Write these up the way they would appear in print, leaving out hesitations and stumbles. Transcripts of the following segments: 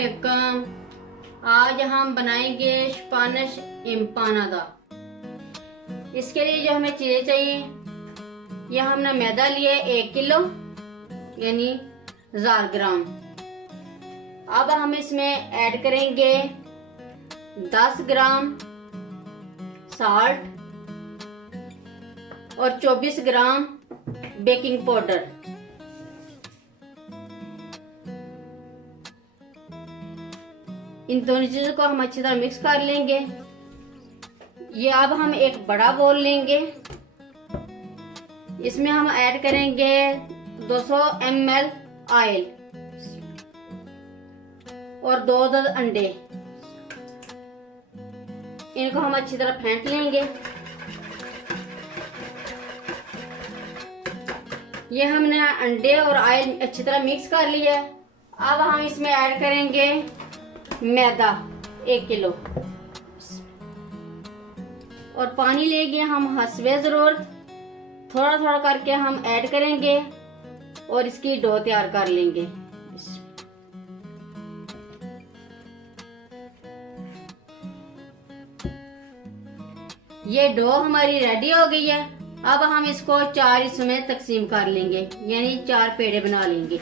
अस्सलामुअलैकुम। आज हम बनाएंगे स्पानिश एम्पानादा। इसके लिए जो हमें चीज़ें चाहिए, यह हमने मैदा लिया 1 किलो यानी 1000 ग्राम। अब हम इसमें ऐड करेंगे 10 ग्राम साल्ट और 24 ग्राम बेकिंग पाउडर। इन दोनों चीजों को हम अच्छी तरह मिक्स कर लेंगे। ये अब हम एक बड़ा बोल लेंगे, इसमें हम ऐड करेंगे 200 ml ऑयल और 2 अंडे। इनको हम अच्छी तरह फेंट लेंगे। ये हमने अंडे और ऑयल अच्छी तरह मिक्स कर लिया है। अब हम इसमें ऐड करेंगे मैदा 1 किलो और पानी लेंगे हम हस्बे जरूरत। थोड़ा थोड़ा करके हम ऐड करेंगे और इसकी डो तैयार कर लेंगे। ये डो हमारी रेडी हो गई है। अब हम इसको 4 हिस्सों में तकसीम कर लेंगे, यानी 4 पेड़े बना लेंगे।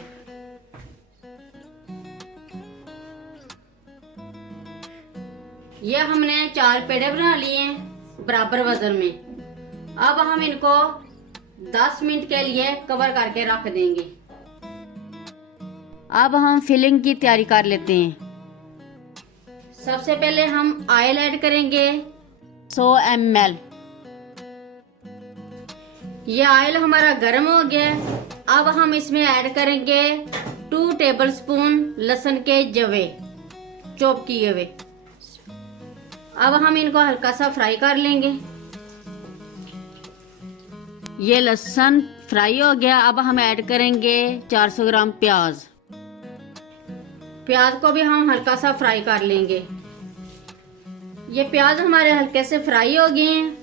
ये हमने 4 पेड़े बना लिए हैं बराबर वजन में। अब हम इनको 10 मिनट के लिए कवर करके रख देंगे। अब हम फिलिंग की तैयारी कर लेते हैं। सबसे पहले हम ऑयल ऐड करेंगे 100 ml। ये ऑयल हमारा गर्म हो गया। अब हम इसमें ऐड करेंगे 2 टेबलस्पून लहसुन के जवे, चॉप किए हुए। अब हम इनको हल्का सा फ्राई कर लेंगे। ये लहसुन फ्राई हो गया। अब हम ऐड करेंगे 400 ग्राम प्याज। प्याज को भी हम हल्का सा फ्राई कर लेंगे। ये प्याज हमारे हल्के से फ्राई हो गए हैं।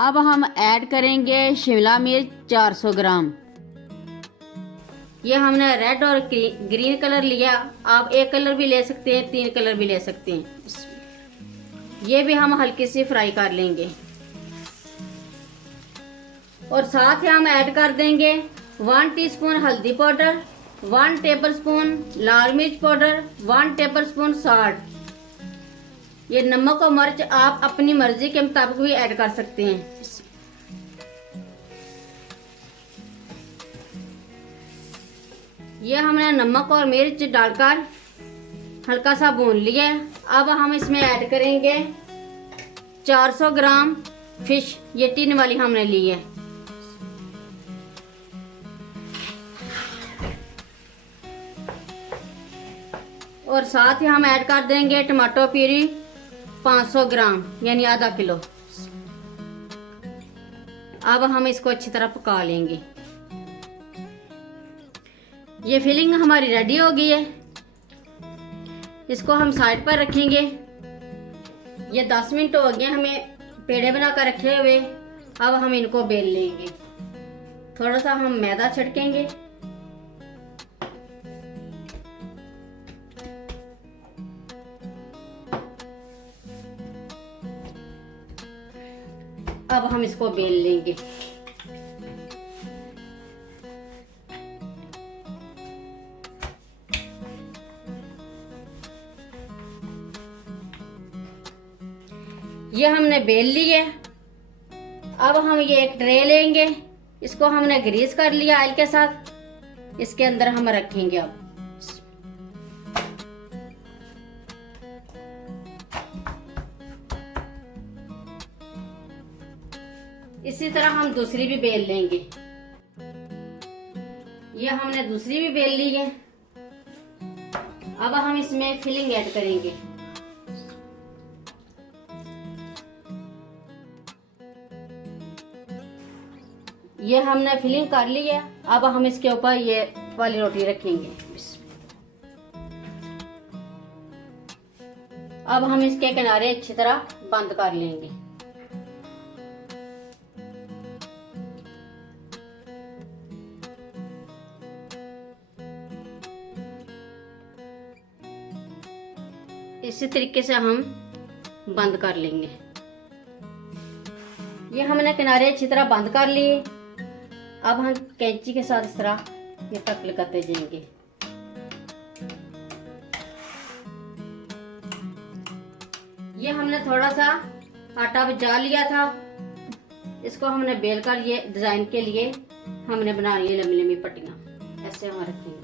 अब हम ऐड करेंगे शिमला मिर्च 400 ग्राम। ये हमने रेड और ग्रीन कलर लिया। आप एक कलर भी ले सकते हैं, 3 कलर भी ले सकते हैं। ये भी हम हल्की सी फ्राई कर लेंगे और साथ ही हम ऐड कर देंगे 1 टीस्पून हल्दी पाउडर, 1 टेबलस्पून लाल मिर्च पाउडर, 1 टेबलस्पून सॉल्ट। ये नमक और मिर्च आप अपनी मर्जी के मुताबिक भी ऐड कर सकते हैं। ये हमने नमक और मिर्च डालकर हल्का सा भून लिया है। अब हम इसमें ऐड करेंगे 400 ग्राम फिश। ये टिन वाली हमने ली है। और साथ ही हम ऐड कर देंगे टमाटो प्यूरी 500 ग्राम यानी आधा किलो। अब हम इसको अच्छी तरह पका लेंगे। ये फिलिंग हमारी रेडी हो गई है। इसको हम साइड पर रखेंगे। ये 10 मिनट हो गए हमें पेड़े बनाकर रखे हुए। अब हम इनको बेल लेंगे। थोड़ा सा हम मैदा छिड़केंगे। अब हम इसको बेल लेंगे। ये हमने बेल ली है। अब हम ये एक ट्रे लेंगे। इसको हमने ग्रीस कर लिया ऑयल के साथ। इसके अंदर हम रखेंगे। अब इसी तरह हम दूसरी भी बेल लेंगे। ये हमने दूसरी भी बेल ली है। अब हम इसमें फिलिंग ऐड करेंगे। ये हमने फिलिंग कर ली है। अब हम इसके ऊपर ये वाली रोटी रखेंगे। अब हम इसके किनारे अच्छी तरह बंद कर लेंगे। इसी तरीके से हम बंद कर लेंगे। ये हमने किनारे अच्छी तरह बंद कर लिए। अब हम कैंची के साथ इस तरह ये तक लगाते जाएंगे। ये हमने थोड़ा सा आटा बचा लिया था, इसको हमने बेल कर ये डिजाइन के लिए हमने बना ली लंबी लंबी पट्टियां, ऐसे हम रखेंगे।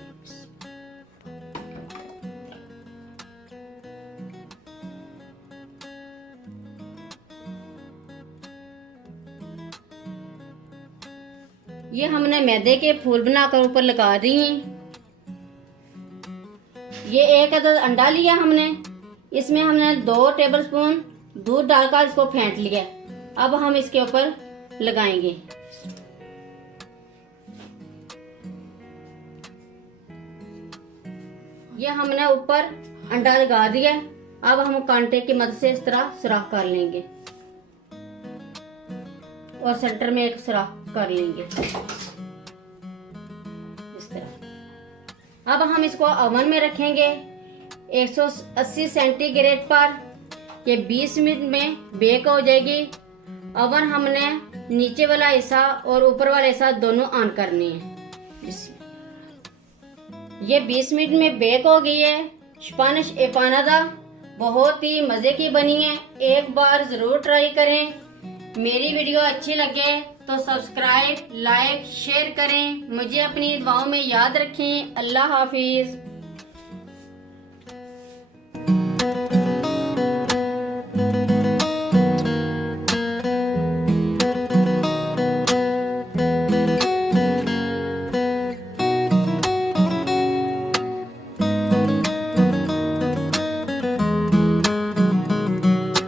ये हमने मैदे के फूल बनाकर ऊपर लगा दी हैं। ये एक अदद अंडा लिया हमने, इसमें हमने 2 टेबलस्पून दूध डालकर इसको फेंट लिया। अब हम इसके ऊपर लगाएंगे। ये हमने ऊपर अंडा लगा दिया। अब हम कांटे की मदद से इस तरह सुराख कर लेंगे और सेंटर में एक सुराख कर लेंगे इस तरह। अब हम इसको ओवन में रखेंगे 180 सेंटीग्रेड पर। ये 20 मिनट में बेक हो जाएगी। ओवन हमने नीचे वाला हिस्सा और ऊपर वाला हिस्सा दोनों ऑन करने हैं। ये 20 मिनट में बेक हो गई है। स्पेनिश एम्पानादा बहुत ही मजे की बनी है, एक बार जरूर ट्राई करें। मेरी वीडियो अच्छी लगे तो सब्सक्राइब, लाइक, शेयर करें। मुझे अपनी दुआओं में याद रखें। अल्लाह हाफिज।